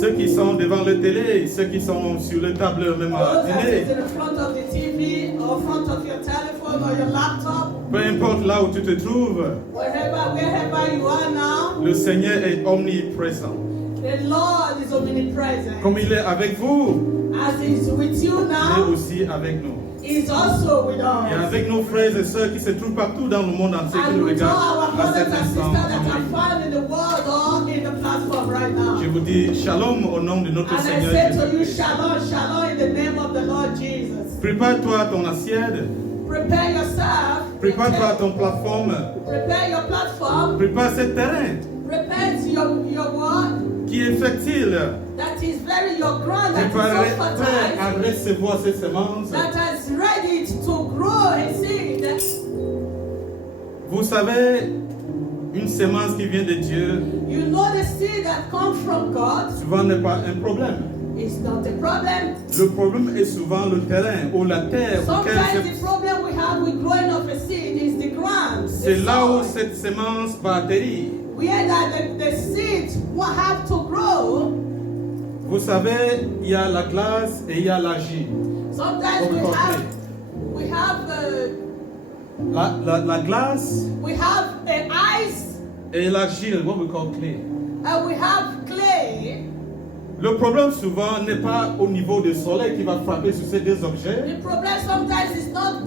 Ceux qui sont devant le télé, ceux qui sont sur le tableur même à dîner. Peu importe là où tu te trouves, le Seigneur est omniprésent. Comme il est avec vous, il est aussi avec nous. Is also with us. Et avec nos frères et sœurs qui se trouvent partout dans le monde entier qui And nous with all regardent our à brothers cet and instant. sisters that are found in the world or in the platform right now. Je vous dis shalom au nom de notre And I Seigneur say to you, Jésus. shalom, shalom in the name of the Lord Jesus. Prépare-toi ton assiette. Prepare yourself. Prépare-toi ton plateforme. Prepare your platform. Prépare ce terrain. Prepare your word. Qui est fertile. That is very your ground. That is Préparé so prêt à fertile. recevoir ces semences. That is ready to grow a seed. Vous savez, une semence qui vient de Dieu, You know the seed that comes from God. souvent n'est pas un problème. It's not a problem. Le problème est souvent le terrain ou la terre auquel Sometimes the problem we have with C'est là où soil, cette semence va atterrir. where that the seeds will have to grow. Vous savez, il y a la glace et il y a l'argile. Sometimes we have La glace the ice et l'argile, what we call clay. and we have clay. Le problème souvent n'est pas au niveau du soleil qui va frapper sur ces deux objets, The problem sometimes is not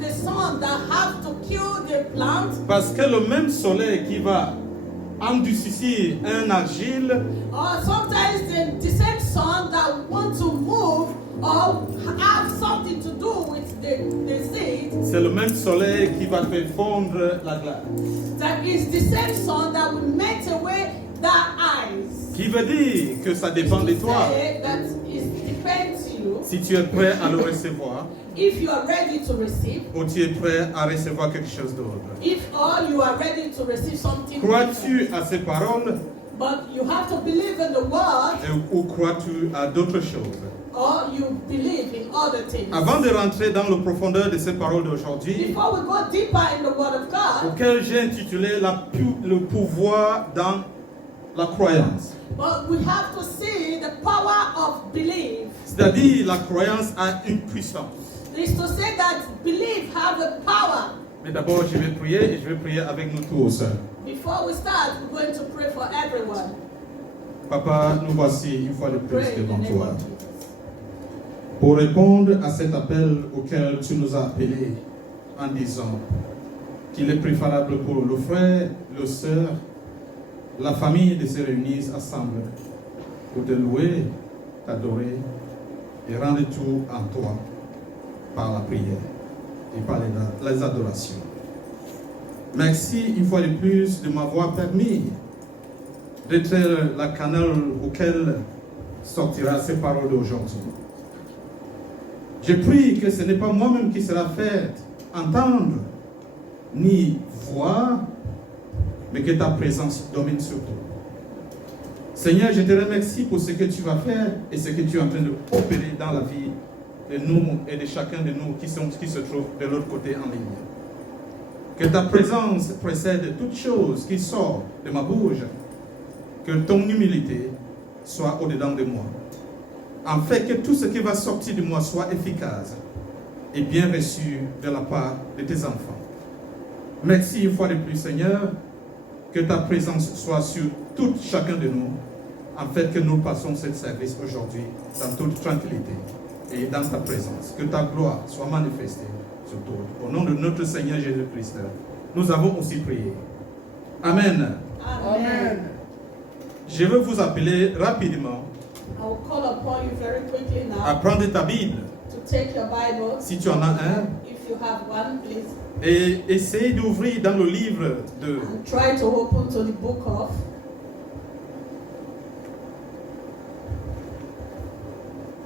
the sun that have to kill the plant, parce que le même soleil qui va endurcir un argile or sometimes the same sun that want to move or have something to do with the seed. c'est le même soleil qui va faire fondre la glace. That is the same sun that will melt away that ice. Qui veut dire que ça dépend de toi. Say that it depends you Si tu es prêt à le recevoir if you are ready to receive, ou tu es prêt à recevoir quelque chose d'autre. if or you are ready to receive something Crois-tu different. à ces paroles But you have to believe in the word, ou crois-tu à d'autres choses? or you believe in other things. Avant de rentrer dans la profondeur de ces paroles d'aujourd'hui, Before we go deeper in the word of God, auquel j'ai intitulé le pouvoir dans la croyance. but we have to see the power of belief. C'est-à-dire, la croyance a une puissance. Is to say that belief have a power. Mais d'abord, je vais prier et je vais prier avec nous tous. Before we start, we're going to pray for everyone. Papa, nous voici une fois de plus Pray in the devant name toi of Jesus. pour répondre à cet appel auquel tu nous as appelés en disant qu'il est préférable pour le frère, le sœur, la famille de se réunir ensemble pour te louer, t'adorer et rendre tout en toi par la prière et par les adorations. Merci une fois de plus de m'avoir permis d'être la canal auquel sortira ces paroles d'aujourd'hui. Je prie que ce n'est pas moi-même qui sera fait entendre ni voir, mais que ta présence domine sur tout. Seigneur, je te remercie pour ce que tu vas faire et ce que tu es en train d'opérer dans la vie de nous et de chacun de nous qui se trouvent de l'autre côté en ligne. Que ta présence précède toute chose qui sort de ma bouche. Que ton humilité soit au-dedans de moi. En fait, que tout ce qui va sortir de moi soit efficace et bien reçu de la part de tes enfants. Merci une fois de plus, Seigneur, que ta présence soit sur tout chacun de nous, en fait que nous passons ce service aujourd'hui dans toute tranquillité et dans ta présence. Que ta gloire soit manifestée sur tout. Au nom de notre Seigneur Jésus-Christ, nous avons aussi prié. Amen. Amen. Je veux vous appeler rapidement I will call upon you very quickly à now prendre ta Bible, to take your Bible. si tu en as un, If you have one, please. et essayer d'ouvrir dans le livre de And try to open to the book of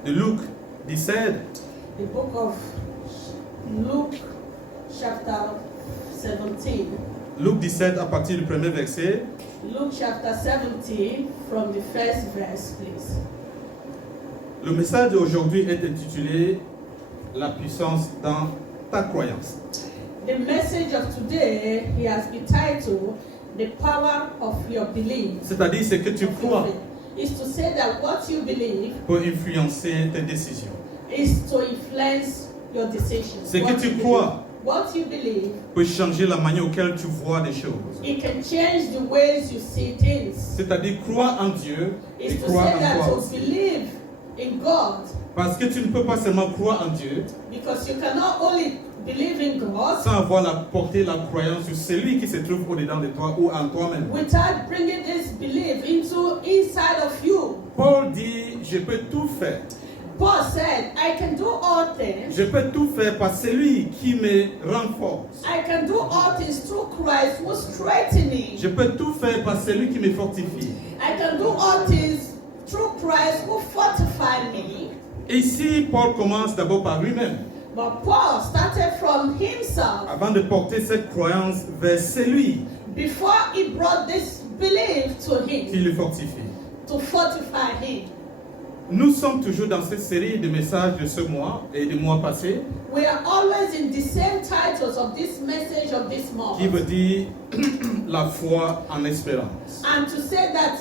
Luc 17, the book of Luke, chapter 17. Luc 17 à partir du premier verset. Luke chapter 17 from the first verse, please. Le message d'aujourd'hui est intitulé La puissance dans ta croyance. The message of today, he has been titled The Power of Your Belief. C'est-à-dire ce que tu crois Is to say that what you believe peut influencer tes décisions. is to influence your decisions. Ce que What tu you crois believe. What you believe, peut changer la manière auquel tu vois les choses. it can change the ways you see things. C'est-à-dire croire en Dieu et Is to croire say en that toi to aussi. believe in God, Parce que tu ne peux pas seulement croire en Dieu because you cannot only believe in God sans avoir porté la croyance sur celui qui se trouve au-dedans de toi ou en toi-même. without bringing this belief into inside of you. Paul dit, je peux tout faire. Paul said, I can do all things. Je peux tout faire par celui qui me renforce. I can do all things through Christ who strengthens me. Je peux tout faire par celui qui me fortifie. I can do all things through Christ who fortifies me. Ici, Paul commence d'abord par lui-même, But Paul started from himself avant de porter cette croyance vers celui before he brought this belief to qui him le fortifie. to fortify him. Nous sommes toujours dans cette série de messages de ce mois et du mois passé We are always in the same titles of this message of this qui veut month. dire la foi en espérance. And to say that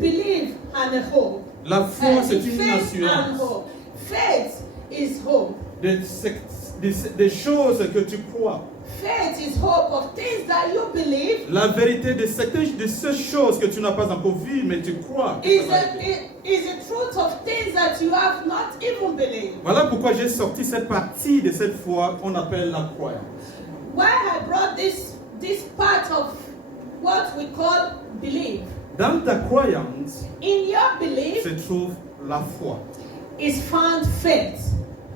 believe and hope. La foi, c'est une Faith and assurance hope. Faith is hope. des choses que tu crois. Faith is hope of things that you believe. La vérité de ces choses que tu n'as pas encore vues, mais tu crois. que Is ça va a, être. is a truth of things that you have not even believed. Voilà pourquoi j'ai sorti cette partie de cette foi qu'on appelle la croyance. Why I brought this part of what we call belief. Dans ta croyance In your belief se trouve la foi. is found faith.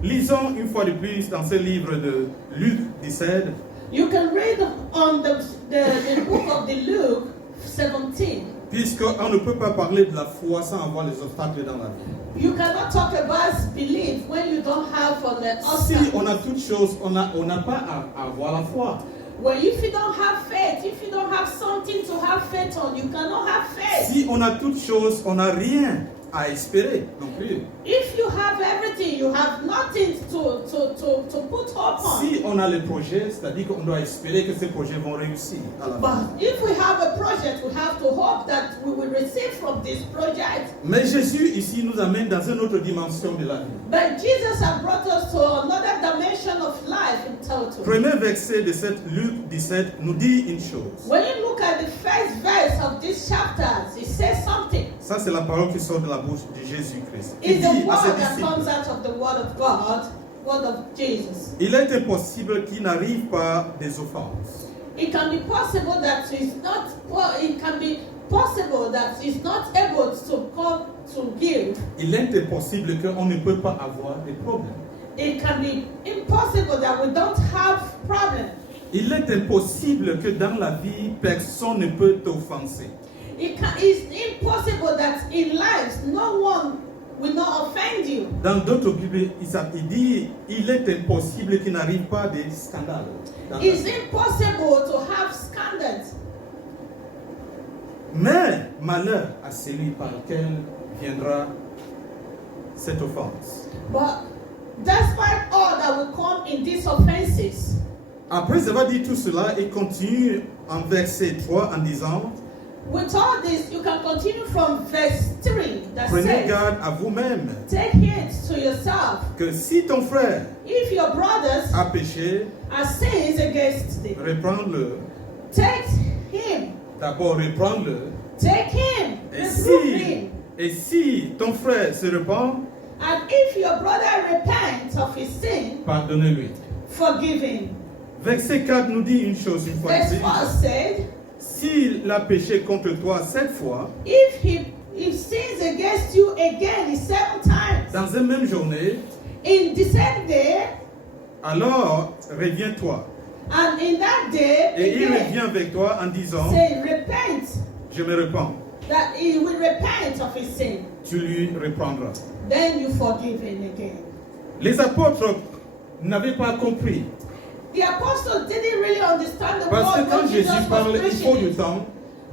Lisons une fois de plus dans ce livre de Luc 17, You can read on the book of the Luke 17. puisqu'on ne peut pas parler de la foi sans avoir les obstacles dans la vie. You cannot talk about belief when you don't have on the Si outside. on a toutes choses, on n'a pas à avoir la foi. Well, if you don't have faith, if you don't have something to have faith on, you cannot have faith. Si on a toutes choses, on n'a rien à espérer non plus. If you have everything, you have nothing to put hope on. Si on a les projets, c'est-à-dire qu'on doit espérer que ces projets vont réussir à la fin. But if we have a project, we have to hope that we will receive from this project. Mais Jésus ici nous amène dans une autre dimension de la vie. But Jesus has brought us to another dimension of life in total. Premier verset de cette Luc 17 nous dit une chose. When you look at the first verse of this chapter, it says something. Ça, c'est la parole qui sort de la bouche de Jésus-Christ. Il It's the dit à ses word that disciples, comes out of the word of God, word of Jesus. il est impossible qu'il n'arrive pas des offenses. It can be possible that he's not. It can be possible that he's not able to come to give. Il est impossible qu'on ne peut pas avoir des problèmes. It can be impossible that we don't have problems. Il est impossible que dans la vie, personne ne peut t'offenser. It's impossible that in life no one will not offend you. Dans d'autres Bibles, il dit il est impossible qu'il n'arrive pas des scandales. dans la It's vie. impossible to have scandals. Mais malheur à celui par lequel viendra cette offense. But despite all that will come in these offenses, Après avoir dit tout cela, il continue en verset 3 en disant with all this, you can continue from verse 3 that prenez says, garde à vous-même take heed to yourself. que si ton frère If your brothers a péché, are sins against thee, reprends-le. take him, D'abord, reprends-le. take him, Et reprove him. si ton frère se repent, And if your brother repents of his sin, pardonnez-lui. forgive him. Verset 4 nous dit une chose une fois. Verse Il dit, 4 said, s'il a péché contre toi 7 fois, if he sins against you again 7 times, dans une même journée, in the same day, alors reviens-toi. and in that day, Et il again, revient avec toi en disant, say, repent, je me repens. that he will repent of his sin. Tu lui reprendras. Then you forgive him again. Les apôtres n'avaient pas compris. The apostles didn't really understand the Parce que word quand when Jésus Jesus parle, was il faut du preaching. temps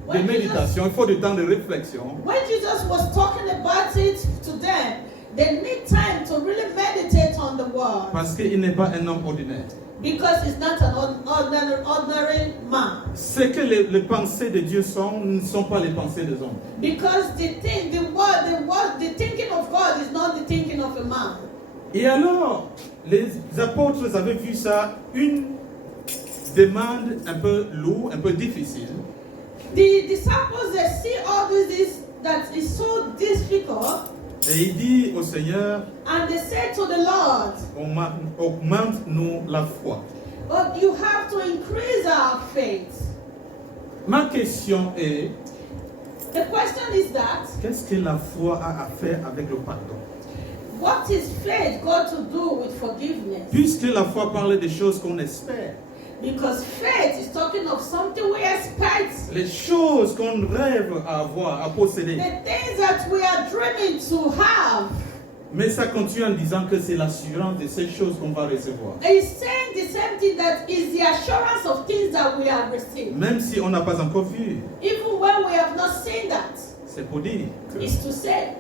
de When méditation, il faut du temps de réflexion. When Jesus was talking about it to them, they need time to really meditate on the word. Parce qu'il n'est pas un homme ordinaire. Because he's not an ordinary man. Ce que les pensées de Dieu sont, ne sont pas les pensées des hommes. Because the thinking of God is not the thinking of a man. Et alors, les apôtres avaient vu ça, une demande un peu lourde, un peu difficile. The disciples, they see all this that is so difficult, Et il dit au Seigneur, and they say to the Lord, augmente-nous la foi. but you have to increase our faith. Ma question est, The question is that, qu'est-ce que la foi a à faire avec le pardon? what is faith got to do with forgiveness? Puisque la foi parle des choses qu'on espère, Because faith is talking of something we expect. les choses qu'on rêve à avoir, à posséder. The things that we are dreaming to have. Mais ça continue en disant que c'est l'assurance de ces choses qu'on va recevoir. It's saying the same thing, that is the assurance of things that we have received. Même si on n'a pas encore vu, Even when we have not seen that. c'est pour dire que It's to say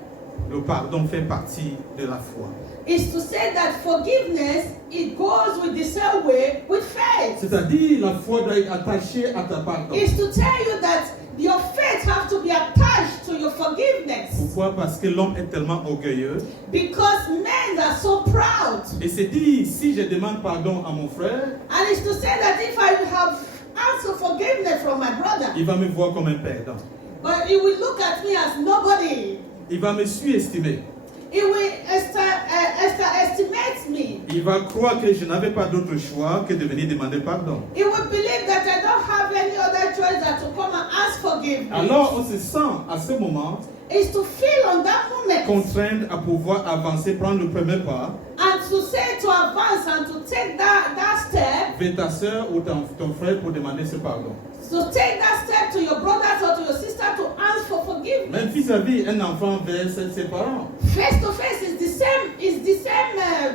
le pardon fait partie de la foi. is to say that forgiveness, it goes with the same way with faith. C'est-à-dire, la foi doit être attachée à ta pardon. Is to tell you that your faith has to be attached to your forgiveness. Pourquoi? Parce que l'homme est tellement orgueilleux. Because men are so proud. Et c'est dit, si je demande pardon à mon frère, And it's to say that if I have asked for forgiveness from my brother, il va me voir comme un perdant. but he will look at me as nobody. Il va me surestimer. He will estimate me. Il va croire que je n'avais pas d'autre choix que de venir demander pardon. He will believe that I don't have any other choice than to come and ask forgiveness. Alors on se sent à ce moment Is to feel on that moment contraint à pouvoir avancer, prendre le premier pas and to say to advance and to take that step, vers ta soeur ou ton frère pour demander ce pardon. to take that step to your brothers or to your sister to ask for forgiveness. Même vis-à-vis un enfant vers ses parents. Face to face is the same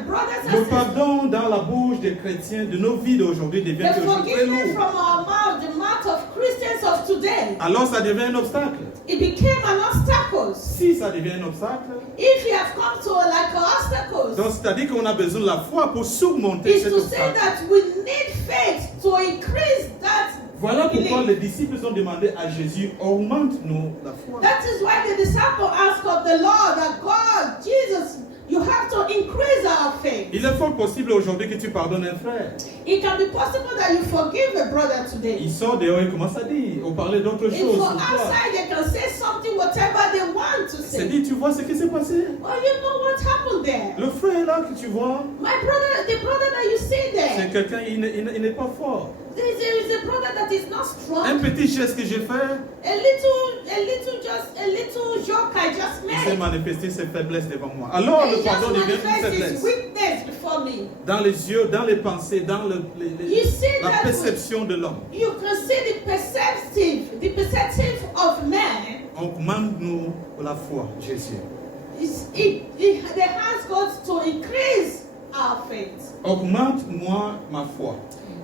brothers and Le sisters. pardon dans la bouche des chrétiens de nos vies d'aujourd'hui devient The toujours très forgiveness lourd. from our mouth, the mouth of Christians of today, Alors ça devient un obstacle. it became an obstacle. Si ça devient un obstacle, If you have come to like an obstacle, donc c'est-à-dire qu'on a besoin de la foi pour surmonter is cet to say obstacle. that we need faith to increase that. Voilà pourquoi belief. les disciples ont demandé à Jésus, augmente-nous la foi. That is why the disciple asked of the Lord that God, Jesus, you have to increase our faith. Il est fort possible aujourd'hui que tu pardonnes un frère. It can be possible that you forgive a brother today. Il sort dehors et commence à dire, on parlait d'autre If chose. for sur toi. outside they can say something, whatever they want to C'est say. dit, tu vois ce qui s'est passé? Well, you know what happened there. Le frère là que tu vois, My brother, the brother that you see c'est there, quelqu'un, il n'est pas fort. there is a brother that is not strong. Un petit geste que j'ai fait, A little joke I just il s'est made. manifesté ses faiblesses devant moi. Alors le He pardon just devient une manifests his faiblesse. weakness before me. Dans les yeux, dans les pensées, dans You see la that perception de l'homme. you can see the perceptive of man. Augmente-nous la foi, Jésus. They ask God to increase our faith. Augmente-moi ma foi.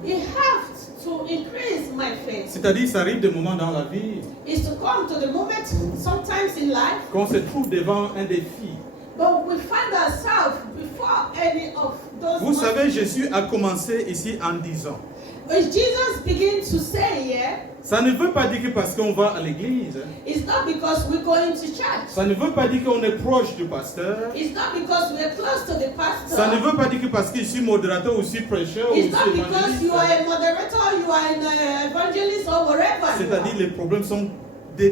You have to increase my faith. C'est-à-dire, ça arrive des moments dans la vie Is to come to the moment sometimes in life, qu'on se trouve devant un défi. but we find ourselves before any of those. Vous savez, Jésus a commencé ici en disant, Jesus began to say here, ça ne veut pas dire que parce qu'on va à l'église, it's not because we're going to church. ça ne veut pas dire qu'on est proche du pasteur, It's not because we're close to the pastor. ça ne veut pas dire que parce que je suis modérateur ou je suis prêcheur ou je It's not suis because you are évangéliste. a moderator, you are an evangelist or wherever you C'est-à-dire, are. les problèmes sont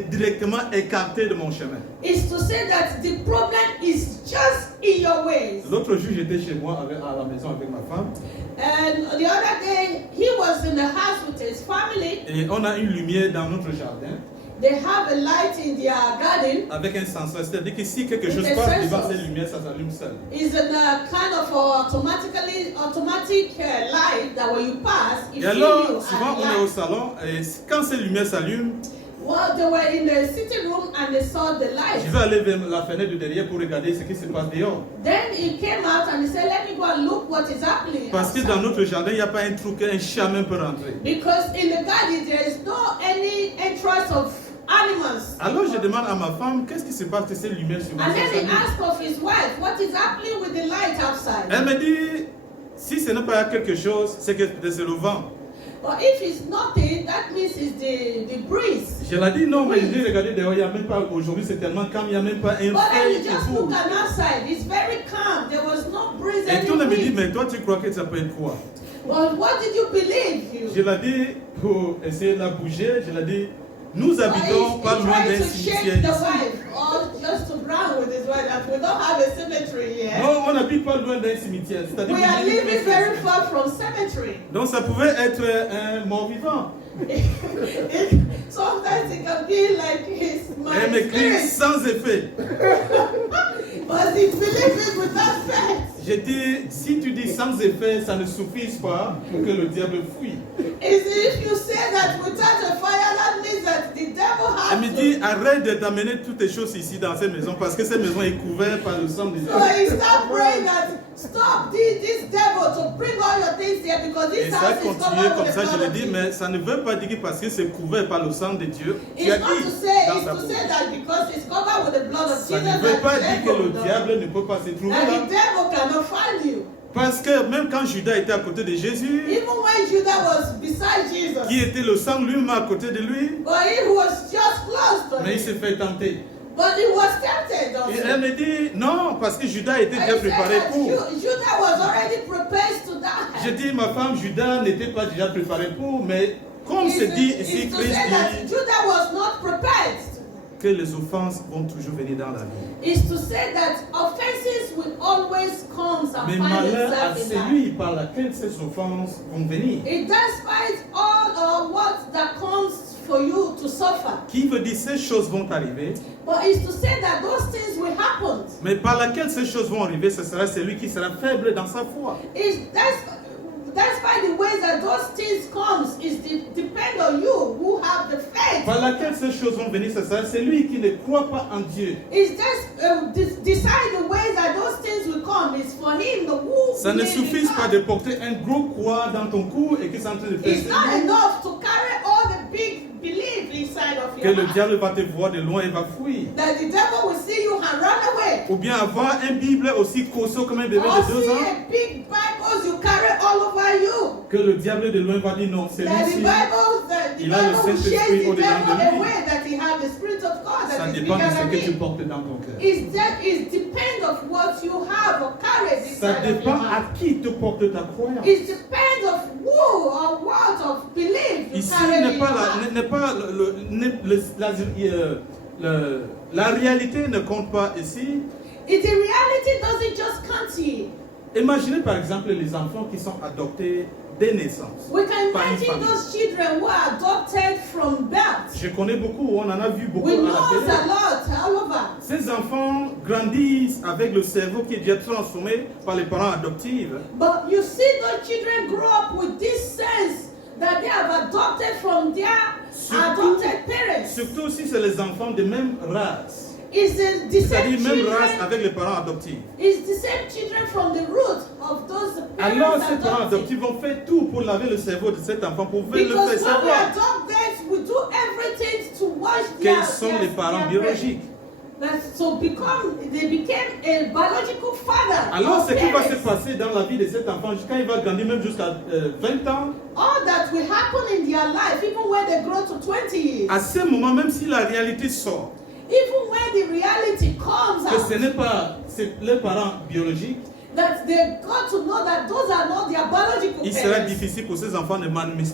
directement écartés de mon chemin. It's to say that the problem is just in your ways. L'autre jour, j'étais chez moi à la maison avec ma femme And the other day, he was in the house with his family. et on a une lumière dans notre jardin They have a light in their garden. avec un senseur. C'est-à-dire que si quelque chose With the passe devant sensors. cette lumière, ça s'allume seul. It's a kind of automatic light that when you pass, it Et fills alors, you souvent, at on est au light. salon et quand cette lumière s'allume, Well, they were in the sitting room and they saw the light. je vais aller vers la fenêtre de derrière pour regarder ce qui se passe dehors. Then he came out and he said, let me go and look what is happening Parce que outside. dans notre jardin, il n'y a pas un trou qu'un chat même peut rentrer. Because in the garden there is no any entrance of animals. Alors je demande à ma femme, qu'est-ce qui se passe que cette lumière sur moi And then he s'allume? asked of his wife, what is happening with the light outside? Elle me dit, si ce n'est pas quelque chose, c'est que c'est le vent. But if it's nothing, that means it's the breeze. Je l'ai dit non, mais j'ai regardé dehors, il n'y a même pas, aujourd'hui c'est tellement calme, il n'y a même pas un But then feuille you qui just look bouge. at outside, it's very calm. There was no breeze Et tout le monde me dit, anywhere. mais toi tu crois que ça peut être quoi? But what did you believe? Je l'ai dit pour essayer de la bouger, je l'ai dit, nous Or habitons he pas loin tried d'un to shake cimetière the ici. wife, or just to brag with his wife that we don't have a cemetery here. Non, on n'habite pas loin d'un cimetière. C'est-à-dire We que are nous living vivons very ici. far from cemetery. Donc ça pouvait être un mort-vivant. Sometimes it can be like his my Elle m'écrit spirit, sans effet. but he believes it without faith. Je dis, si tu dis sans effet, ça ne suffit pas pour que le diable fuit. Is if you say that without a fire, that means that the devil Elle me has dit, to. arrête de t'amener toutes les choses ici dans cette maison parce que cette maison est couverte par le sang de Dieu. So he start praying that stop this devil to bring all your things here because Et this ça house is continue covered comme with ça, the je blood le of dis, Jesus. mais ça ne veut pas dire que parce que c'est couvert par le sang de Dieu, tu It's as not dit to say, dans it's ta to bouche. say that because it's covered with the blood of Ça Jesus ne veut pas dire que le that diable ne peut pas se trouver the là. devil cannot find you. Parce que même quand Judas était à côté de Jésus, Even when Judah was beside Jesus, qui était le sang lui-même à côté de lui, but he was just close to mais il him. s'est fait tenter. But he was tempted Et also. elle me dit, non, parce que Judas était And déjà he said préparé that pour. Judah was already prepared to Je die. dis, ma femme, Judas n'était pas déjà préparé pour, mais comme It's c'est dit ici, it's to Christ say that dit Judah was not prepared. que les offenses vont toujours venir dans la vie. Is to say that offenses will always come and Mais find malheur à themselves in life. celui par lequel ces offenses vont venir. It despite all what that comes for you to suffer. Qui veut dire ces choses vont arriver, But it's to say that those things will happen. mais par laquelle ces choses vont arriver, ce sera celui qui sera faible dans sa foi. Despite the ways that those things comes, depend on you who have the faith. Par laquelle ces choses vont venir, ce sera celui qui ne croit pas en Dieu. It's just decide the ways that those things will come. Is for him the who. Ça ne believes in suffit pas God. de porter un gros croix dans ton cou et que c'est en train de faire It's not enough to carry all the big belief inside of que your le heart. diable va te voir de loin et va fuir. That the devil will see you and run away. Ou bien avoir une Bible aussi costaud comme un bébé Or de 2 see ans, a big Bible you carry all over you. que le diable de loin va dire non, c'est That the lui. Bible Il a le will Saint-Esprit chase the au-dedans de devil lui. away. That he has the Spirit of God Ça that is dépend de bigger ce than que tu me. portes dans ton cœur. It depends of what you have or carry Ça inside of dépend your heart. à qui te porte ta croyance. It depends of who or what of belief you Ici carry in n'est your pas, heart. n'est pas la réalité ne compte pas ici. The reality doesn't just count here. Imaginez par exemple les enfants qui sont adoptés dès naissance. We can par une imagine famille. those children who are adopted from birth. Je connais beaucoup, on en a vu beaucoup We à know la a télé. lot all over. Ces enfants grandissent avec le cerveau qui est déjà transformé par les parents adoptifs. But you see those children grow up with this sense that they have adopted from their adopted parents. Surtout si c'est les enfants de même race. It's the C'est-à-dire same même race children. avec les parents adoptifs. It's the same children from the root of those Alors parents ces parents adopted. adoptifs vont faire tout pour laver le cerveau de cet enfant, pour le faire Because when we savoir adopt them, we do everything to wash quels sont les parents brain. biologiques. They became a biological father. Alors or ce qui va se parents. passer dans la vie de cet enfant, quand il va grandir même jusqu'à 20 ans, All that will happen in their life, even when they grow to 20 years, à ce moment, même si la réalité sort, even when the reality comes que ce out, n'est pas les parents biologiques, that they got to know that those are not their biological il sera parents. difficile pour ces enfants de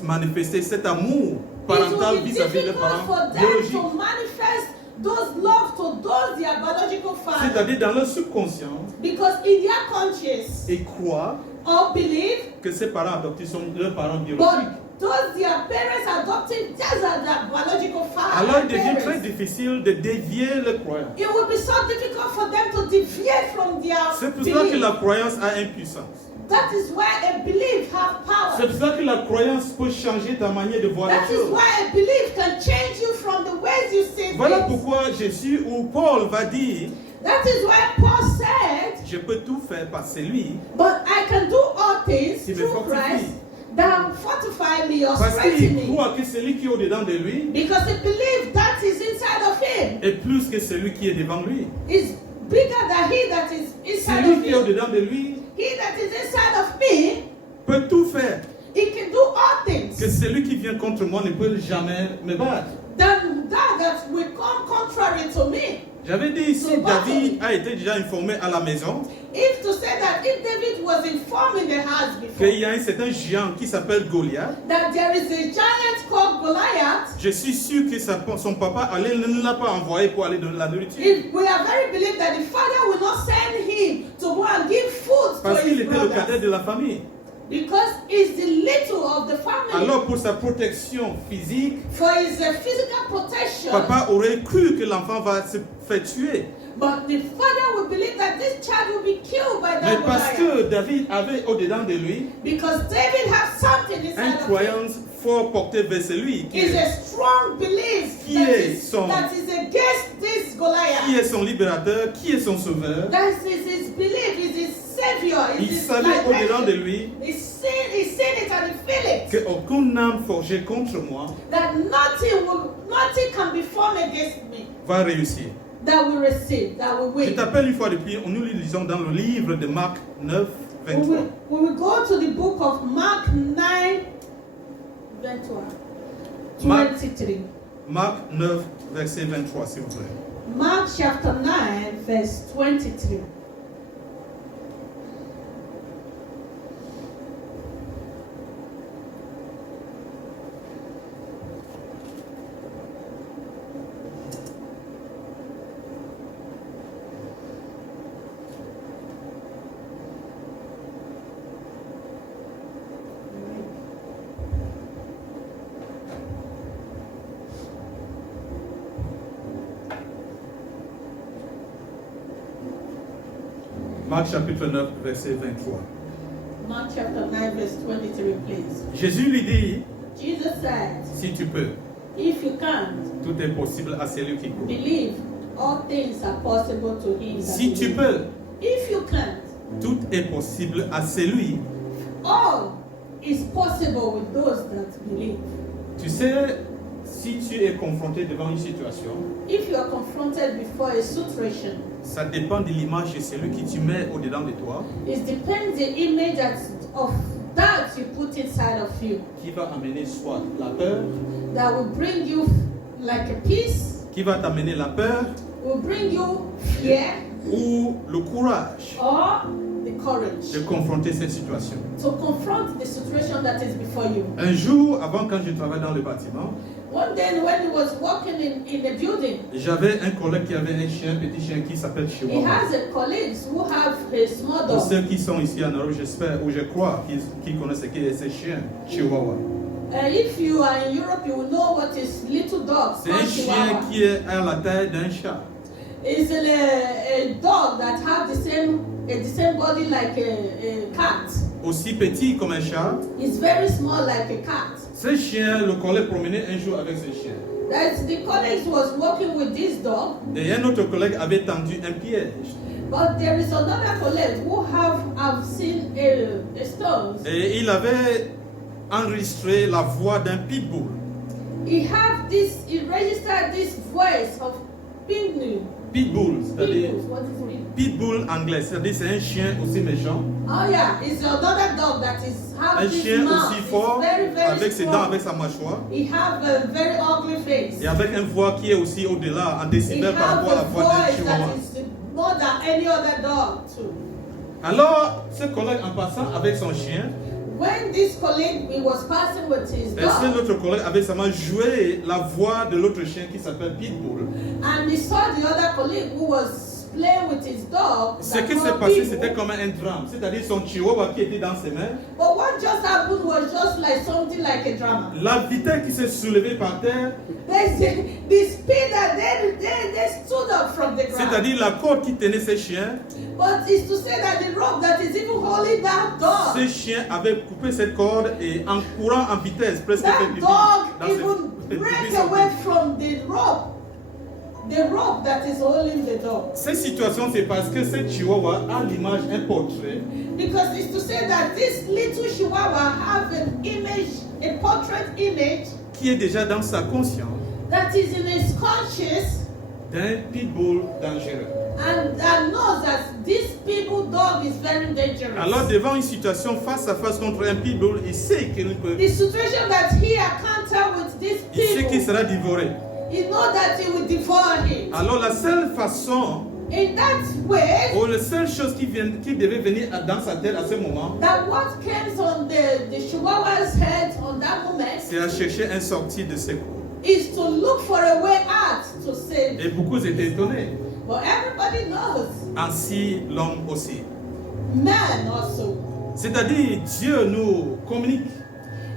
manifester cet amour It parental will be vis-à-vis des difficult parents for them biologiques. to manifest those love to those their biological fathers. C'est-à-dire dans leur subconscient, Because in their conscience ils croient or believe, que ces parents adoptifs sont leurs parents but biologiques. those their parents adopted, those are their biological Alors il devient très parents. difficile de dévier le croyant. It will be so difficult for them to deviate from their C'est pour ça que belief. la croyance a une puissance. That is why a belief have C'est power. pour ça que la croyance peut changer ta manière de voir les That is choses. why a belief can change you from the ways you see Voilà things. pourquoi Jésus ou Paul va dire, That is why Paul said, je peux tout faire par celui, but I can do all things Qui me through fortifie. Christ that fortify me or parce strengthen qu'il me. croit que celui qui est au-dedans de lui Because he believes that is inside of him est plus que celui qui est devant lui. is bigger than he that is inside Celui of qui est him. au-dedans de lui He that is inside of me, peut tout faire, he can do all things. que celui qui vient contre moi ne peut jamais me battre. Then that will come contrary to me. J'avais dit ici, David a été déjà informé à la maison If to say that if David was informed in the house before qu'il y a un certain géant qui s'appelle Goliath, that there is a giant called Goliath, je suis sûr que son papa ne l'a pas envoyé pour aller donner la nourriture. if we are very believed that the father will not send him to go and give food to Parce qu'il his était le brothers cadet de la famille. because he's the little of the family. Alors pour sa protection physique, For his physical protection, papa aurait cru que l'enfant va se faire tuer. But the father will believe that this child will be killed by Mais that parce Goliath. que David avait au-dedans de lui Because David has something une inside of him. croyance fort portée vers celui qui Is est, a strong belief Qui that est is, son- that is against this qui Goliath. est son libérateur, qui est son sauveur. That is his belief, is his savior, is Il his savait au-dedans de liberation. lui He's seen it and he feel it. qu'aucune âme forgée contre moi That nothing can be formed against me. va réussir. That we receive, that we Je win. t'appelle une fois de plus, nous le lisons dans le livre de Marc 9, We 23. will go to the book of Mark 9, 23. Mark. 23. Marc 9, verset 23, s'il vous plaît. Mark chapter 9, verse 23. Marc chapitre 9, verset 23. Mark chapter 9, verse 23, please. Jésus lui dit, Jesus said, si tu peux, if you can't tout est possible à celui qui croit. believe, all things are possible to him that Si tu believes. peux, If you can't, tout est possible à celui. all is possible with those that believe. Tu sais, si tu es confronté devant une situation, If you are confronted before a situation, ça dépend de l'image de celui qui tu mets au-dedans de toi, it depends the image of that you put inside of you qui va amener soit la peur, that will bring you like a peace, qui va t'amener la peur will bring you fear ou le courage or the courage de confronter cette situation. to confront the situation that is before you. Un jour, avant quand je travaillais dans le bâtiment, One day when he was working in the building, j'avais un collègue qui avait un chien, petit chien qui s'appelle he Chihuahua. has a colleagues who have a small Pour dog. ceux qui sont ici en Europe, j'espère ou je crois qu'ils connaissent ce qu'est ce chien, Chihuahua. If you are in Europe, you will know what is little dog C'est un called chien Chihuahua. qui est à la taille d'un chat. It's a dog that have the same body like a cat. Aussi petit comme un chat. It's very small like a cat. Ce chien, le collègue promenait un jour avec ce chien. That the colleagues was working with this dog, Et un autre collègue avait tendu un piège. but there is another colleague who have seen a stone. Et il avait enregistré la voix d'un pitbull. He registered this voice of pitbull. Pitbull, c'est-à-dire What is it? pitbull anglais, c'est-à-dire c'est un chien aussi méchant. Oh yeah, it's another dog that is Un have this chien mouth. aussi It's fort, very avec ses dents, strong. avec sa mâchoire. He have a very ugly face. Et avec une voix qui est aussi au-delà, en He décibels par have rapport à la a voix d'un voice chihuahua. that is more than any other dog too. Alors, ce collègue en passant avec son chien, When this colleague he was passing with his et ce dog, l'autre collègue avait seulement joué la voix de l'autre chien qui s'appelle Pitbull. and he saw the other colleague who was playing with his dog. Ce that qui s'est called passé, Pitbull. c'était comme un drame, c'est-à-dire son chihuahua qui était dans ses mains. But what just happened was just like something like a drama. La vitesse qui s'est soulevée par terre, The speed that they stood up from the ground. c'est-à-dire la corde qui tenait ce chien, But it's to say that the rope that is even holding that dog, ce chien avait coupé cette corde et en courant en vitesse, presque fait that pipi dog dans ses- even break pipi sur away pipi. from the rope that is holding the dog. Cette situation, c'est parce que ce chihuahua a l'image, un portrait Because it's to say that this little chihuahua have an image, a portrait image qui est déjà dans sa conscience that is in his conscious d'un pitbull dangereux. and knows that this people dog is very dangerous. Alors, devant une situation face à face contre un pitbull, il sait qu'il peut, The situation that he encountered with these il sait qu'il people, sera dévoré. he know that he will devour him. Alors, la seule façon, In that way, ou la seule chose qui devait venir dans sa tête à ce moment, that what came on the chihuahua's head on that moment c'est à chercher un sortie de secours. is to look for a way out to save. Et beaucoup étaient étonnés. But everybody knows, Ainsi, l'homme aussi. man also. C'est-à-dire, Dieu nous communique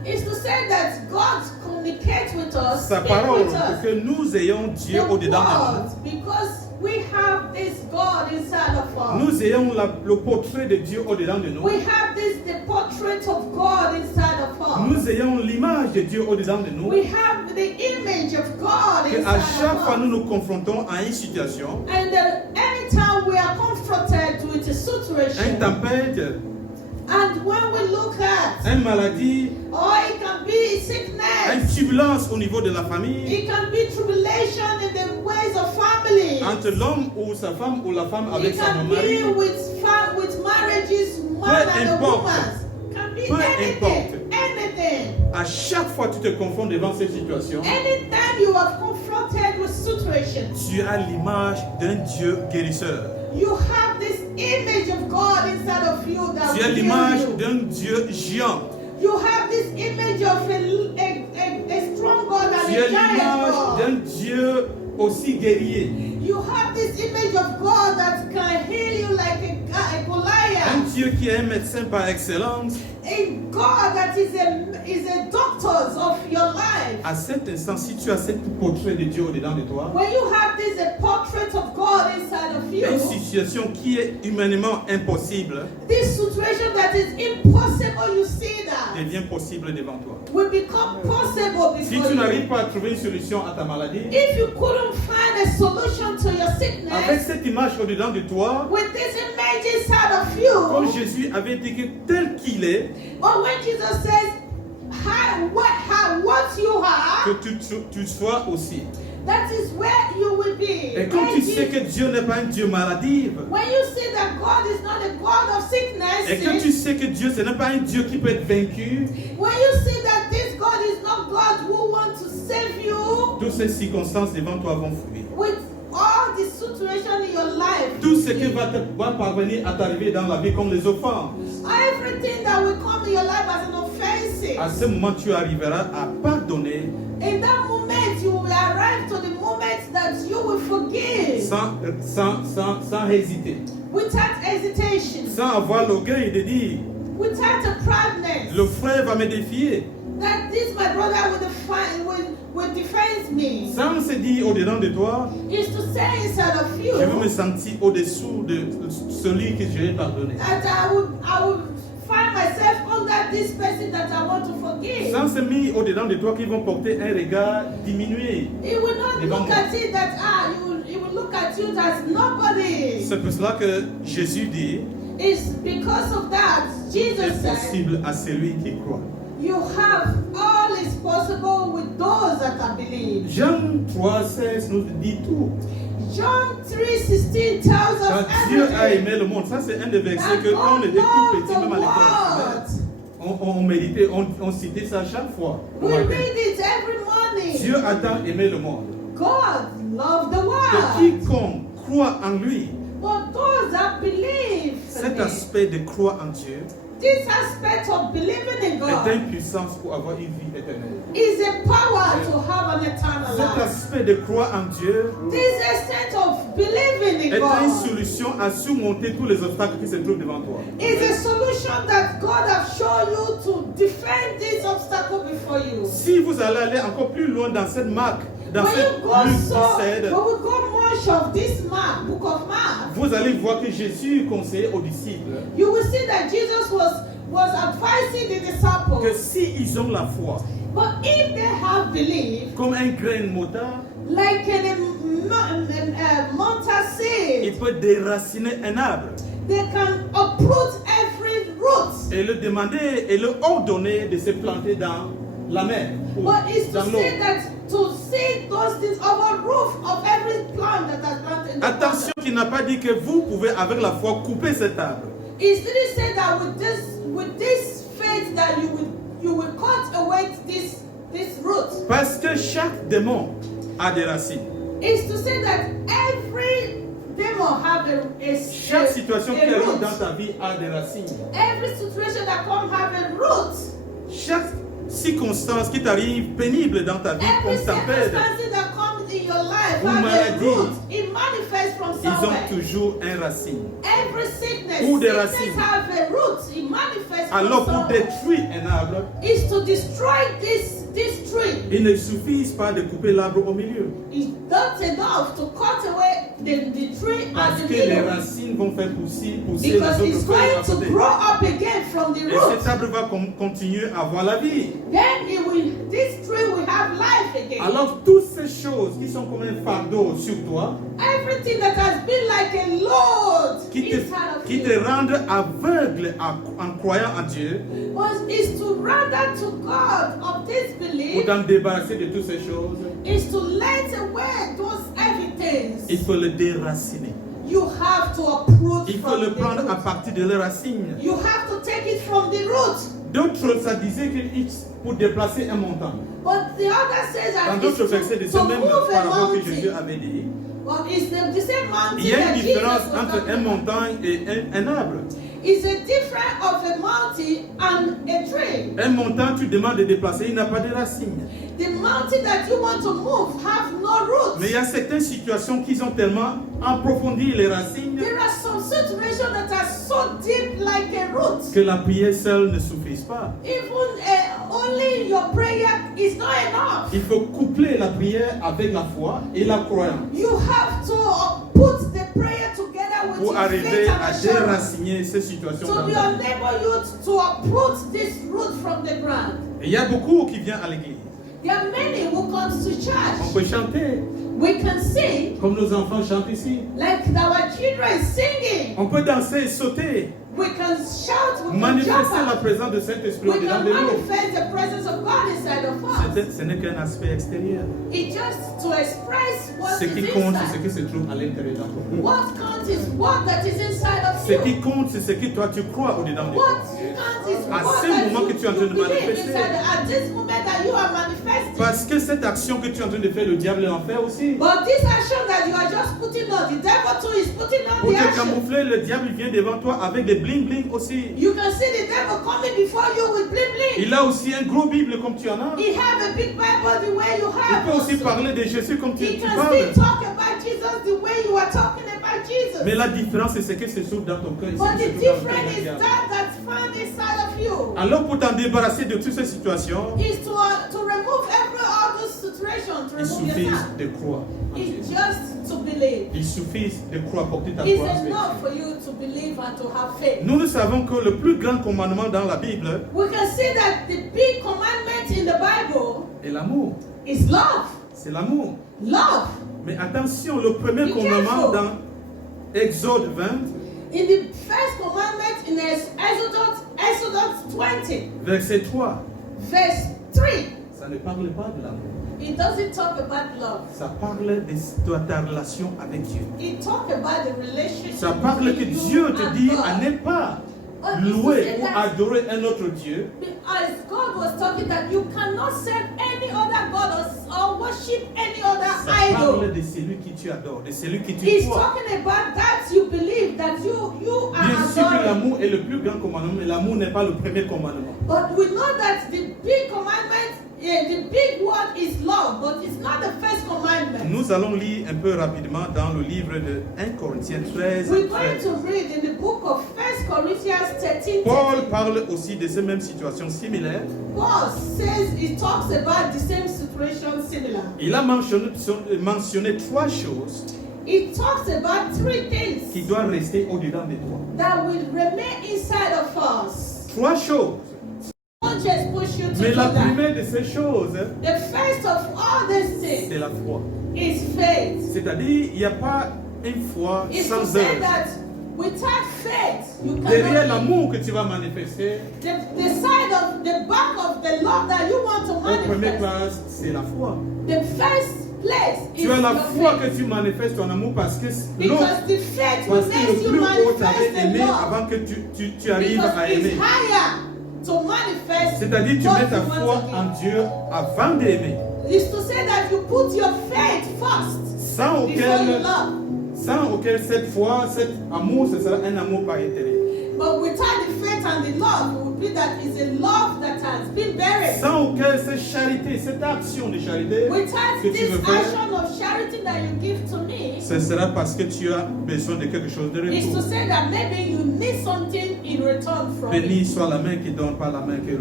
is to say that God communicates with us, Sa speaks parole, with us. que nous ayons Dieu The au-dedans de word, because we have this God inside of us. nous. Nous ayons le portrait de Dieu au-dedans de nous. We have the portrait of God inside of us. Nous ayons l'image de Dieu au-dedans de nous. We have the image of God Que inside à of chaque fois us. nous nous confrontons à une situation, And anytime we are confronted with a une situation, tempête, and when we look at, une maladie, or it can be une sickness, turbulence au niveau de la famille, it can be tribulation in the ways of family. entre l'homme ou sa femme ou la femme avec It son can mari, be with marriages, man and a importe. woman. Can be Peu anything, importe. anything. à chaque fois que tu te confonds devant cette situation, Anytime you are confronted with situations, tu as l'image d'un Dieu guérisseur. you have this image of God inside of you that Tu as will l'image heal you. d'un Dieu géant. You have this image of a strong God and Tu as a giant l'image God. d'un Dieu aussi guerrier. You have this image of God that can heal you like a Un Goliath. Dieu qui est un médecin par excellence. A God that is a doctor of your life. À cet instant, si tu as ce portrait de Dieu au-dedans de toi, When you have this a portrait of God inside of une you, situation qui est humainement impossible this situation that is impossible, you see that, devient possible devant toi. will become possible Si before tu you. n'arrives pas à trouver une solution à ta maladie, If you couldn't find a solution to your avec sickness, cette image au-dedans de toi, with this image inside of comme you, Jésus avait dit que tel qu'il est, or when Jesus says, what you que are, tu sois aussi. that is where you will be. Et quand When tu sais Jesus- que Dieu n'est pas un Dieu maladif, when you see that God is not a God of sickness, et que tu sais que Dieu, ce n'est pas un Dieu qui peut être vaincu, when you see that this God is not God who wants to save you toutes ces circonstances devant toi vont fuir. with all the situation in your life, Tout ce qui va parvenir à t'arriver dans la vie comme les offenses, everything that will come in your life as an offense, à ce moment tu arriveras à pardonner in that moment you will arrive to the moment that you will forgive sans hésiter, without hesitation, sans avoir l'orgueil de dire without a proudness le frère va me défier, that this my brother will defend me. sans se dire au-dedans de toi, Is to say inside of you je veux me sentir au-dessous de celui que j'ai pardonné. that I would find myself under this person that I want to forgive. Sans se mettre au-dedans de toi qui vont porter un regard diminué. He will not Devant look moi. at it that he will look at you as nobody. C'est pour cela que Jésus dit, It's because of that Jesus c'est said, possible à celui qui croit. you have all is possible with those that I believe. Jean 3,16 nous dit tout. John 3:16 tells us Quand Dieu a everything. aimé le monde, ça c'est un des versets And que quand on God était tout loved petit, the même à l'école, world. on méditait, on citait ça chaque fois. We read it every morning. Dieu a tant aimé le monde God loved the que world. quiconque croit en lui, But those that believe in cet me, aspect de croire en Dieu this aspect of believing in est God une puissance pour avoir une vie éternelle. is a power to have an eternal Cet life. aspect de croire en Dieu This extent of believing in est une God solution à surmonter tous les obstacles qui se trouvent devant toi. is a solution that God has shown you to defend this obstacle before you. Si vous allez aller encore plus loin dans cette marque, dans When cette you go Luc so, 17, when we go much of this Mark, book of Mark, vous allez voir que Jésus conseillait aux disciples you will see that Jesus was advising the que disciples. s'ils ont la foi, But if they have belief, comme un grain de moutarde, like in a mustard seed, il peut déraciner un arbre they can uproot every root. et le demander et le ordonner de se planter dans la mer ou But it's to dans l'eau. say that to see those things over roof of every plant that has planted in the Attention qu'il n'a pas dit que vous pouvez avec la foi couper cet arbre. It didn't say that with this faith that you will cut away this root. Parce que chaque démon a des racines. It's to say that every demon have Chaque situation qui a arrive root. dans ta vie a des racines. Every situation that come have a root. Chaque circonstance qui t'arrive pénible dans ta vie, Every comme tempête, circumstance that comes in your life life ou has a maladie, root. It manifests from ils ont somewhere. toujours un racine. Every sickness, Ou des sickness racines. have a root. It manifests Alors from pour somewhere. détruire un arbre, Is to destroy this tree. il ne suffit pas de couper l'arbre au milieu. It's not enough to cut away the tree Parce at the que les middle. racines vont faire pousser les Because autres it's feuilles à going to côté. grow up again from the Et root. cet arbre va continuer à avoir la vie. Then this tree will have life again. Alors toutes ces choses qui sont comme un fardeau sur toi, Everything that has been like a load qui inside of te you, rendent aveugle en croyant en Dieu, but is to render to God of this pour belief, t'en débarrasser de toutes ces choses, is to let away those evidence. il faut le déraciner. You have to uproot Il faut from le the prendre à root. partir de les racines. You have to take it from the root. D'autres, ça disait que pour déplacer un montant. But the other says Dans that d'autres it's versets de to ce même move a parabole que Jésus mountain. avait dit, Well, it's the same mountain il y a that une Jesus différence was entre talking un about. montant et un arbre. It's a difference of a mountain and a tree. Un montant, tu demandes de déplacer, il n'a pas de racines. The mountain that you want to move have no roots. Mais il y a certaines situations qui ont tellement approfondi les racines There are some situations that are so deep like a root. que la prière seule ne suffit pas. Even only your prayer is not enough. Il faut coupler la prière avec la foi et la croyance You have to put the prayer together with pour your arriver faith à and assurance déraciner ces situations. to dans be ta vie. enable you to uproot this root from the ground. Et il y a beaucoup qui viennent à l'église. There are many who comes to On church. peut chanter We can sing comme nos enfants chantent ici. like our children is singing. On peut danser et sauter, We can shout, we can jump manifester la up. présence de Saint-Esprit We au-dedans can de nous. manifest the presence of God inside of us. Ce n'est qu'un aspect extérieur. It's just to express what Ce is qui compte, c'est ce inside. qui se trouve à l'intérieur d'entre nous. What counts is what that is inside of Ce qui you. compte, c'est ce que toi tu crois au-dedans de What toi. counts is À what ce that moment que tu es en train de believe manifester. inside. At this moment that you are manifesting. Parce que cette action que tu es en train de faire, le diable en fait aussi. But this action that you are just putting on, the devil too is putting on Pour the te action. camoufler, le diable vient devant toi avec des bling bling aussi. You can see the devil coming before you with bling bling. Il a aussi un gros Bible comme tu en as. He have a big Bible the way you Il have. peut aussi also. parler de Jésus comme He tu can parles. still talk about Jesus the way you are talking about Jesus. Mais la différence, c'est ce que se trouve dans ton cœur. et ce But qui se the trouve dans le difference cœur is du diable. that's found inside of you. Alors pour t'en débarrasser de toutes ces situations, Is to remove every other situation, to il remove suffit yourself. de croire en It's Jésus. just to believe. Il suffit de croire, porter ta It's croix. en enough Jésus. for you to believe and to have faith. Nous savons que le plus grand commandement dans la Bible We can see that the big commandment in the Bible est l'amour. is love. C'est l'amour. Love. Mais attention, le premier Be commandement careful. dans Exode 20, In the first commandment in Exodus 20, verset 3, verse 3, ça ne parle pas de l'amour. it doesn't talk about love. Ça parle de ta relation avec Dieu. It talks about the relationship Ça parle que between you Dieu te and dit God. à ne pas But it's to louer say ou that- adorer un autre Dieu, As God was talking that you cannot serve any other God or worship any other ça parle idol. de celui qui tu adores, de celui qui tu He's crois. talking about that you believe, that you Bien are sûr que adoring. l'amour est le plus grand commandement, mais l'amour n'est pas le premier commandement. But we know that the big commandment, the big word is love, but it's not the first commandment. Nous allons lire un peu rapidement dans le livre de 1 Corinthiens 13. We're going 13. to read in the book of 1 Corinthians 13. Paul parle aussi de ces mêmes situations similaires. Paul says, he talks about the same situation similar. Il a mentionné trois choses He talks about three things qui doivent rester au-dedans de toi. that will remain inside of us. Trois choses. Don't just push you to Mais do la that. première de ces choses, The first of all these c'est things la foi. is faith. C'est-à-dire, il n'y a pas une foi It's to sans say œuvre. that without faith, you Derrière cannot. l'amour que tu vas manifester, The side of the back of the love that you want to en première manifest. place, c'est la foi. The first place is Tu as la your foi faith. que tu manifestes ton amour parce que l'autre, Because the faith will parce que make le you plus haut t'avait manifest the aimé love. avant que tu arrives Because à it's aimer. higher to manifest. C'est-à-dire, tu what mets ta you want foi to en give. Dieu avant d'aimer. It's to say that you put your faith first Sans before you auquel, love. sans auquel cette foi, cet amour, ce sera un amour par intérêt. But without the faith and the love, it would be that it's a love that has been buried. Sans aucune cette charité, cette action de charité Without que tu this veux faire, action of charity that you give to me, ce sera parce que tu as besoin de quelque chose de is to retour. say that maybe you need something in return from Béni me. soit la main qui donne, pas la main qui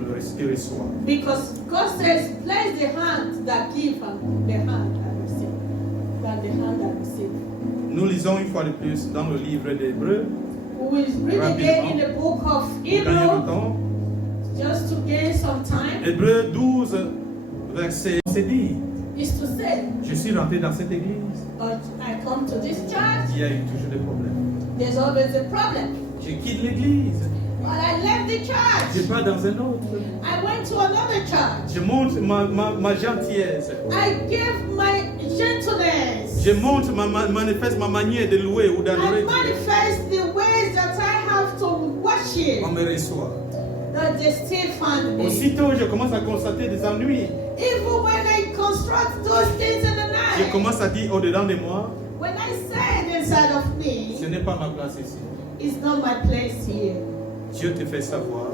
reçoit. Because God says, bless the hand that give and the hand that receive. Than the hand that receive. Nous lisons une fois de plus dans le livre d'Hébreux, We will read again in the book of pour gagner le Hebrew, temps. just to gain some time, Hébreux 12, verset, c'est dit, is to say, je suis rentré dans cette église, but I come to this church, il y a eu toujours des problèmes. there's always a problem. Je quitte l'église, But I left the je church. pars dans un autre. I went to another church. Je montre ma gentillesse. I give my gentleness. Je montre, manifeste ma manière de louer ou I d'adorer Dieu. manifest the ways that I have to worship. On me reçoit. That they still find me. Aussitôt, je commence à constater des ennuis. Even when I construct those things in the Je night, commence à dire au-dedans de moi, when I say it inside of ce me, n'est pas ma place ici. it's not my place here. Dieu te fait savoir,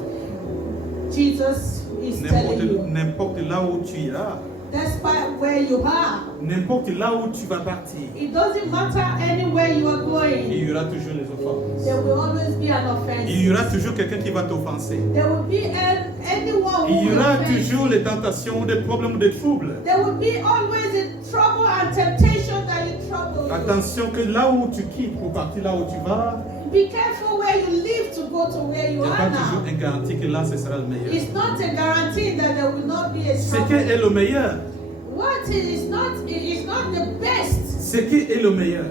Jesus is telling you, n'importe là où tu iras, despite where you are, n'importe là où tu vas partir, it doesn't matter anywhere you are il going, y aura toujours les offenses. there will always be an offense. Il y aura toujours quelqu'un qui va t'offenser. There will be anyone who Il y will aura offend. toujours les tentations, des problèmes, des troubles. There will be always a trouble and temptation that you trouble you. Attention que là où tu quittes pour partir là où tu vas, Be careful where you live to go to where il you n'y a are pas toujours now. un garantie que là ce sera le meilleur. It's not a guarantee that there will not be a Ce qui trouble. est le meilleur, What is not the best. ce qui est le meilleur,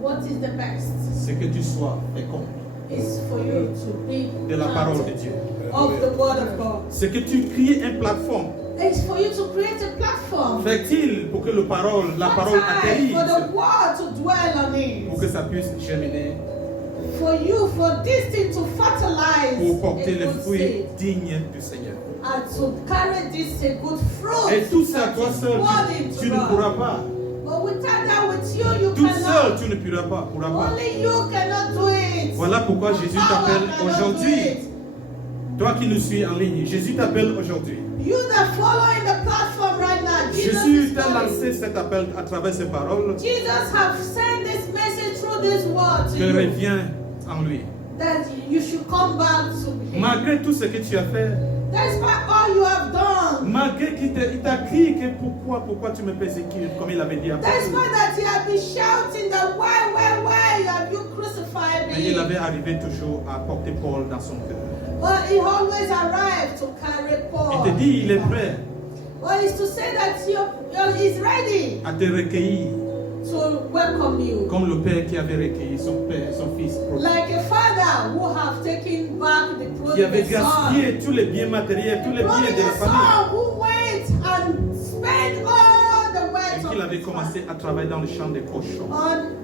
What is the best? c'est que tu sois fécond Is for you to be de la parole de part Dieu. of the word of God. C'est que tu crées une plateforme It's for you to create a platform. fertile pour que la parole Fertile atterrisse, for the word to dwell on pour que it. ça puisse germiner, For you, for this thing to fertilize pour porter a les good fruits seed. dignes du Seigneur. And to carry this a good fruit. Et tout ça, that toi is seul, worthy to tu ne God. pourras pas. But without that, with you Tout cannot. seul, tu ne pourras pas. Only you cannot do it. Voilà pourquoi Your Jésus power t'appelle cannot do aujourd'hui. it. Toi qui nous suis en ligne, Jésus t'appelle aujourd'hui. You that following the platform right now, Jesus Jésus is t'a calling. lancé cet appel à travers ces paroles. Jesus have sent this message through this word to Que you. reviens en lui. That you should come back to him. Malgré tout ce que tu as fait, Despite all you have done. malgré qu'il t'a crié que pourquoi tu me persécutes, comme il avait dit à Paul. Despite that he had been shouting that why have you crucified Mais il me? avait arrivé toujours à porter Paul dans son cœur. But he always arrived to carry Paul. Il te dit, il est prêt Well, it's to say that he's ready à te recueillir, to welcome you. comme le père qui avait recueilli son fils prodigue, Like a father who have taken back the qui avait prodigal son. gaspillé tous les biens matériels, tous les biens de la Prodigal famille, son who went and spent all the et wealth qu'il of avait his commencé à travailler dans le champ des cochons.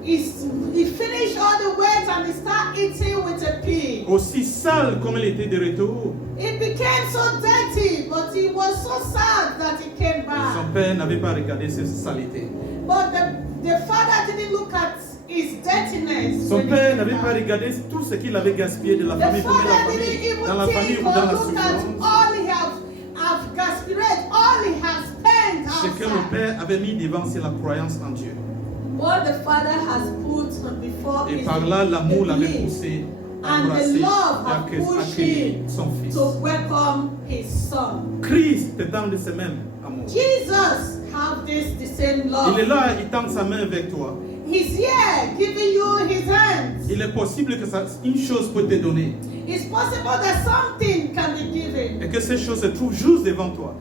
he finished all the wealth and he started eating with a pig. Aussi sale comme il était de retour, It became so dirty, but he was so sad that he came son back. père n'avait pas regardé ses saletés. But the father didn't look at his dirtiness. Son when he père came n'avait back. pas regardé tout ce qu'il avait gaspillé de la The famille, pour la father famille, didn't dans la even famille think ou dans or la look at souffrance. all he have gaspilled, all he has spent Ce que le outside. père avait mis devant, c'est la croyance en Dieu. What the father has put before Et is par là, l'amour the l'avait belief poussé à and the embrasser, love à have pushed accueillir him son fils. to welcome his son. Christ te tend de ce même amour. Jesus have the same love. Il est là, il tend sa main avec toi. He's here giving you his hands. Il est possible que une chose peut te donner It's possible that something can be given. et que ces choses se trouvent juste devant toi.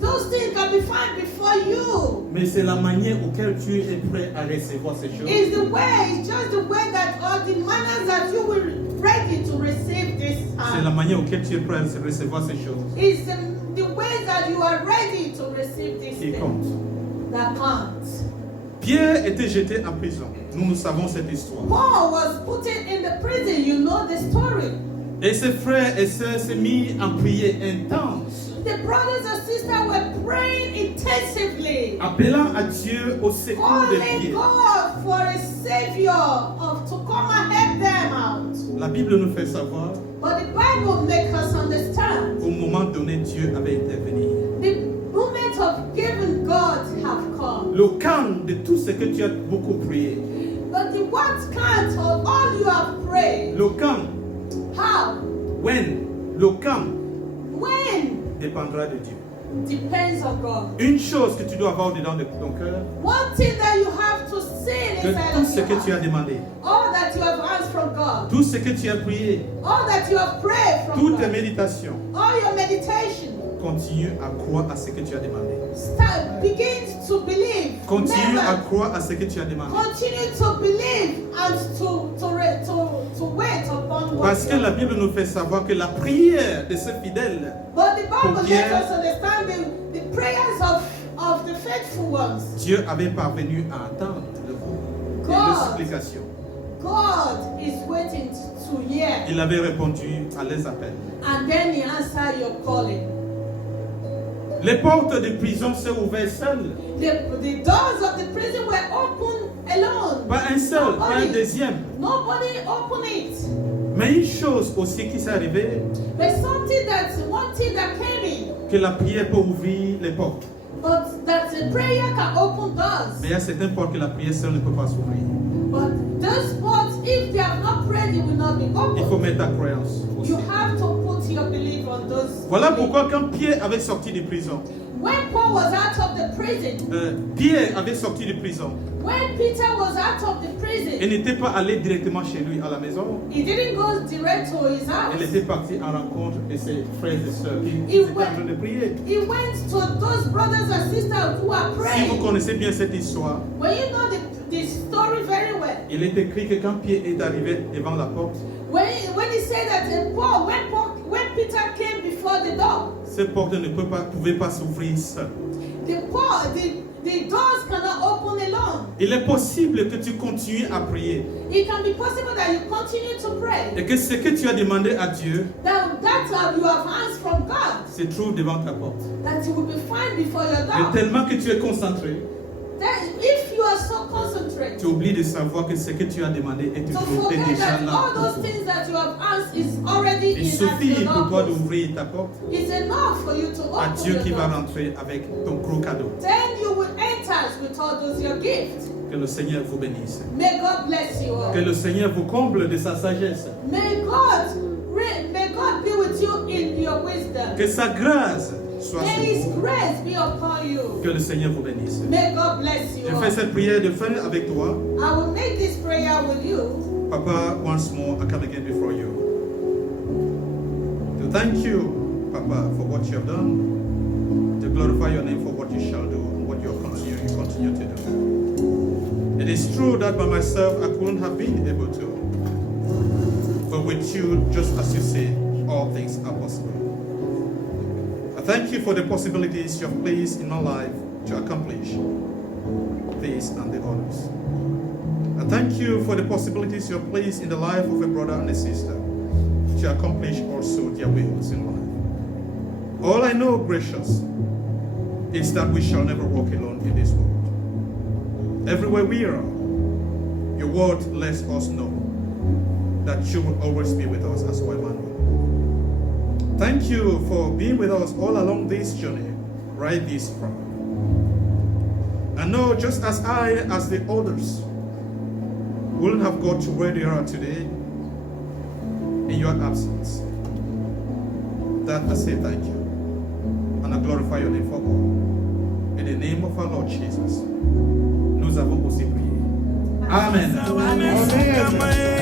Those things can be found before you. Mais c'est la manière auquel tu es prêt à recevoir ces choses. It's just the way that all the manners that you will ready to receive this C'est la manière auquel tu es prêt à recevoir ces choses It's the way that you are ready to receive this qui thing compte. that counts. Pierre était jeté en prison. Nous savons cette histoire. Paul was put in the prison. You know the story. Et ses frères et sœurs s'est mis en prière intense. the brothers and sisters were praying intensively, appelant à Dieu au secours des calling pieds. God for a savior to come and help them out. La Bible nous fait savoir But the Bible makes us understand qu'au moment donné, Dieu avait intervenu. the moment of giving God have come. Le camp de tout ce que tu as beaucoup prié. But the what count of all you have prayed, Le camp, how, le camp when, dépendra de Dieu. depends on God. Une chose que tu dois avoir dedans de ton cœur, One thing that you have to see que inside tout of ce your que tu as heart, demandé, all that you have asked from God, tout ce que tu as prié, all that you have prayed from toutes tes God, méditations, all your meditation, continue à croire à ce que tu as demandé. begin to believe. Continue à Never croire à ce que tu as demandé. continue to believe and to wait upon what Parce que you la Bible nous fait savoir que la prière de ce fidèle, But the Bible Pour lets Pierre, us understand the prayers of the faithful ones. Dieu avait parvenu à entendre God. leur supplication. God is waiting to hear, Il avait répondu à les appels. and then He answer your calling. Les portes de prison se ouvraient seules. The doors of the prison were open alone. Pas un seul, pas un deuxième. Nobody opened it. Mais une chose aussi qui s'est arrivée, But one thing that came in, que la prière peut ouvrir les portes. but that the prayer can open doors. Mais il y a certaines portes que la prière seule ne peut pas s'ouvrir. But those ports, if they are not prayed, they will not be Il faut open. mettre ta croyance aussi. You have to put your belief on those. Voilà pourquoi quand Pierre avait sorti de prison, When Paul was out of the prison, Pierre avait sorti de prison, when Peter was out of the il prison, n'était pas allé directement chez lui à la maison. he didn't go direct to his Il house. était parti en rencontre de ses frères et sœurs qui Il étaient en train de prier. He went to those brothers and sisters who are Si vous praying. connaissez bien cette histoire, When you know the story very well, il est écrit que quand Pierre est arrivé devant la porte, when he said that when Peter came before the door, ces portes ne pouvaient pas s'ouvrir seules. the doors cannot open alone. Il est possible que tu continues à prier It can be possible that you continue to pray. et que ce que tu as demandé à Dieu That you have asked from God, se trouve devant ta porte. that you will be fine before your Et door. tellement que tu es concentré, That if you are so concentrated, tu oublies de savoir que ce que tu as demandé est to toujours est forget déjà that là. all pour those toi. things that you have asked is already Il in at suffit your pour toi doorpost. d'ouvrir ta porte It's enough for you to à open Dieu your qui va door. rentrer avec ton gros cadeau. Then you will enter with all those your gifts. Que le Seigneur vous bénisse. May God bless you all. Que le Seigneur vous comble de sa sagesse. May God be with you in your wisdom. Que sa grâce soit May sur His vous. grace be upon you. Que le Seigneur vous bénisse. May God bless you Je all. fais cette prière de fin avec toi. I will make this prayer with you. Papa, once more, I come again before you. To thank you, Papa, for what you have done. To glorify your name for what you shall do and what you continue to do. It is true that by myself I couldn't have been able to. But with you, just as you say, all things are possible. I thank you for the possibilities you have placed in my life to accomplish this and the others. I thank you for the possibilities you have placed in the life of a brother and a sister to accomplish also their wills in life. All I know, gracious, is that we shall never walk alone in this world. Everywhere we are, your word lets us know that you will always be with us as well, Emmanuel. Thank you for being with us all along this journey, right this far. I know just as the others, wouldn't have got to where they are today in your absence. That I say thank you. And I glorify your name for all. In the name of our Lord Jesus, nous avons aussi prié. Amen. Amen.